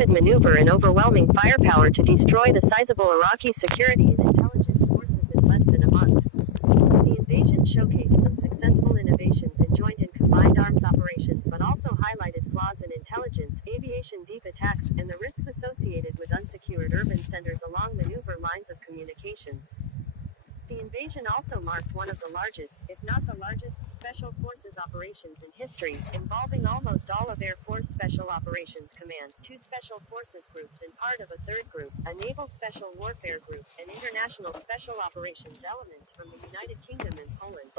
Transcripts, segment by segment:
rapid maneuver and overwhelming firepower to destroy the sizable Iraqi security and intelligence forces in less than a month. The invasion showcased some successful innovations in joint and combined arms operations, but also highlighted flaws in intelligence, aviation deep attacks, and the risks associated with unsecured urban centers along maneuver lines of communications. The invasion also marked one of the largest, if not the largest, Special Forces operations in history, involving almost all of Air Force Special Operations Command, 2 Special Forces groups and part of a 3rd group, a Naval Special Warfare Group, and international Special Operations elements from the United Kingdom and Poland.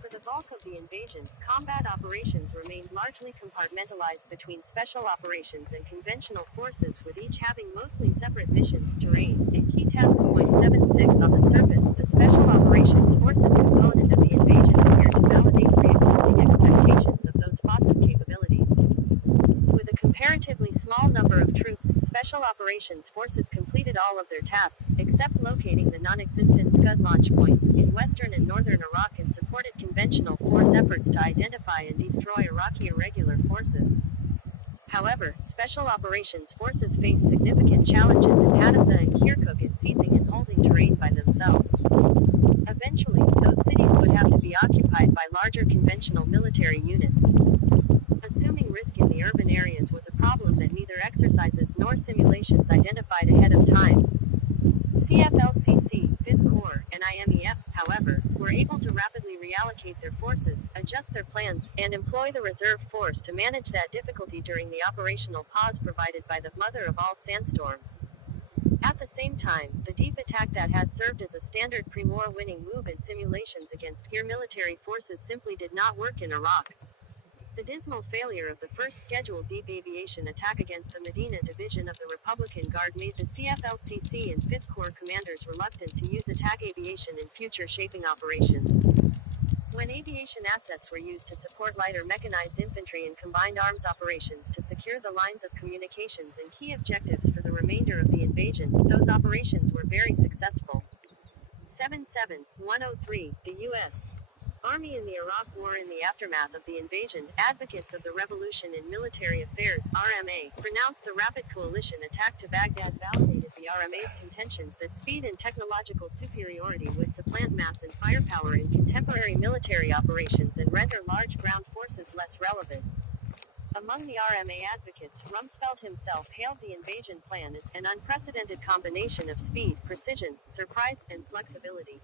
For the bulk of the invasion, combat operations remained largely compartmentalized between special operations and conventional forces, with each having mostly separate missions, terrain, and key tasks. 76 On the surface, the Special Operations Forces component of the invasion appeared to validate pre-existing expectations of those forces' capabilities. With a comparatively small number of troops, Special Operations Forces completed all of their tasks, except locating the non-existent Scud launch points in western and northern Iraq, and supported conventional force efforts to identify and destroy Iraqi irregular forces. However, Special Operations Forces faced significant challenges in Haditha and Kirkuk in seizing and holding terrain by themselves. Eventually, those cities would have to be occupied by larger conventional military units. Assuming risk in the urban areas was a problem that neither exercises nor simulations identified ahead of time. CFLCC, 5th Corps, and IMEF, however, were able to rapidly reallocate their forces, adjust their plans, and employ the reserve force to manage that difficulty during the operational pause provided by the mother of all sandstorms. At the same time, the deep attack that had served as a standard pre-war winning move in simulations against peer military forces simply did not work in Iraq. The dismal failure of the first scheduled deep aviation attack against the Medina Division of the Republican Guard made the CFLCC and 5th Corps commanders reluctant to use attack aviation in future shaping operations. When aviation assets were used to support lighter mechanized infantry and combined arms operations to secure the lines of communications and key objectives for the remainder of the invasion, those operations were very successful. 77-103, the U.S. Army in the Iraq War. In the aftermath of the invasion, advocates of the Revolution in Military Affairs (RMA) pronounced the Rapid Coalition attack to Baghdad validated the RMA's contentions that speed and technological superiority would supplant mass and firepower in contemporary military operations and render large ground forces less relevant. Among the RMA advocates, Rumsfeld himself hailed the invasion plan as an unprecedented combination of speed, precision, surprise, and flexibility.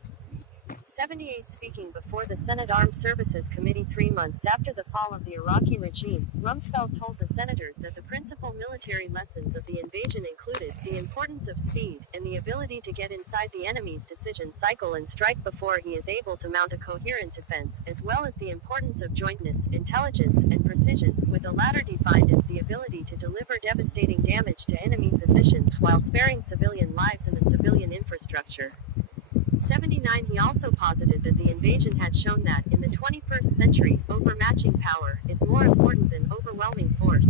78 Speaking before the Senate Armed Services Committee 3 months after the fall of the Iraqi regime, Rumsfeld told the senators that the principal military lessons of the invasion included the importance of speed, and the ability to get inside the enemy's decision cycle and strike before he is able to mount a coherent defense, as well as the importance of jointness, intelligence, and precision, with the latter defined as the ability to deliver devastating damage to enemy positions while sparing civilian lives and the civilian infrastructure. 79 He also posited that the invasion had shown that, in the 21st century, overmatching power is more important than overwhelming force.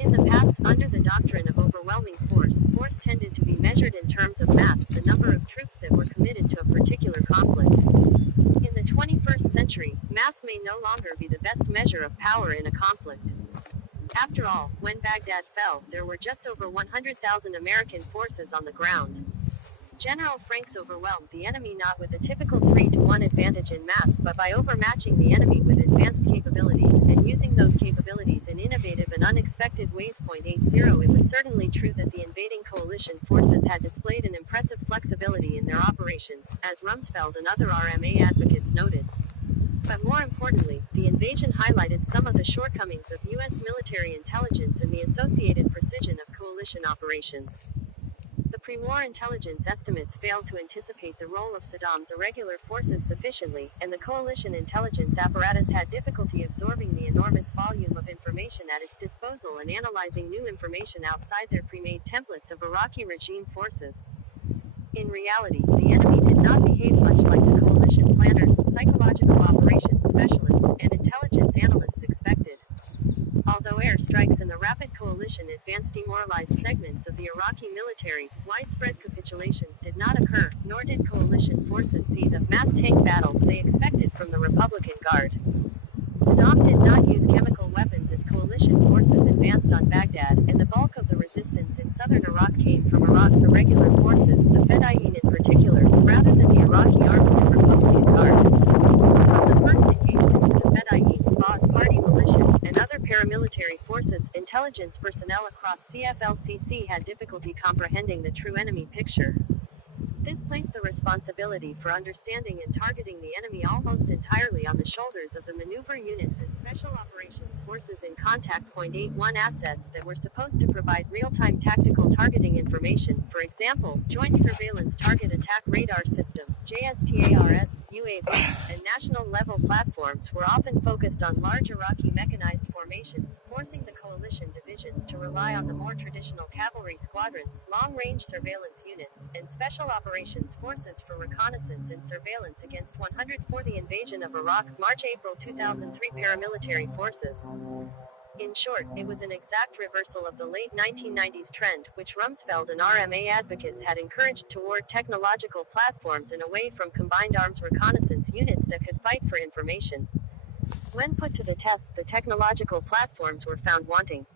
In the past, under the doctrine of overwhelming force tended to be measured in terms of mass, the number of troops that were committed to a particular conflict. In the 21st century, mass may no longer be the best measure of power in a conflict. After all, when Baghdad fell, there were just over 100,000 American forces on the ground. General Franks overwhelmed the enemy not with a typical 3-to-1 advantage in mass, but by overmatching the enemy with advanced capabilities, and using those capabilities in innovative and unexpected ways. 80 It was certainly true that the invading coalition forces had displayed an impressive flexibility in their operations, as Rumsfeld and other RMA advocates noted. But more importantly, the invasion highlighted some of the shortcomings of U.S. military intelligence and the associated precision of coalition operations. The pre-war intelligence estimates failed to anticipate the role of Saddam's irregular forces sufficiently, and the coalition intelligence apparatus had difficulty absorbing the enormous volume of information at its disposal and analyzing new information outside their pre-made templates of Iraqi regime forces. In reality, the enemy did not behave much like the coalition planners, psychological operations specialists, and intelligence analysts expected. Although airstrikes and the Rapid Coalition advance demoralized segments of the Iraqi military, widespread capitulations did not occur, nor did coalition forces see the mass tank battles they expected from the Republican Guard. Saddam did not use chemical weapons as coalition forces advanced on Baghdad, and the bulk of the resistance in southern Iraq came from Iraq's irregular forces, the Fedayeen in particular, rather than the Iraqi Army and Republican Guard. From the first engagement with the Fedayeen, Ba'ath Party militias, and other paramilitary forces, intelligence personnel across CFLCC had difficulty comprehending the true enemy picture. This placed the responsibility for understanding and targeting the enemy almost entirely on the shoulders of the maneuver units and Special Operations Forces in Contact Point 81 assets that were supposed to provide real-time tactical targeting information, for example, Joint Surveillance Target Attack Radar System, JSTARS, UAVs, and national-level platforms were often focused on large Iraqi mechanized formations, forcing the coalition divisions to rely on the more traditional cavalry squadrons, long-range surveillance units, and Special Operations Forces for reconnaissance and surveillance against 100 for the invasion of Iraq, March-April 2003 paramilitary forces. In short, it was an exact reversal of the late 1990s trend, which Rumsfeld and RMA advocates had encouraged toward technological platforms and away from combined arms reconnaissance units that could fight for information. When put to the test, the technological platforms were found wanting.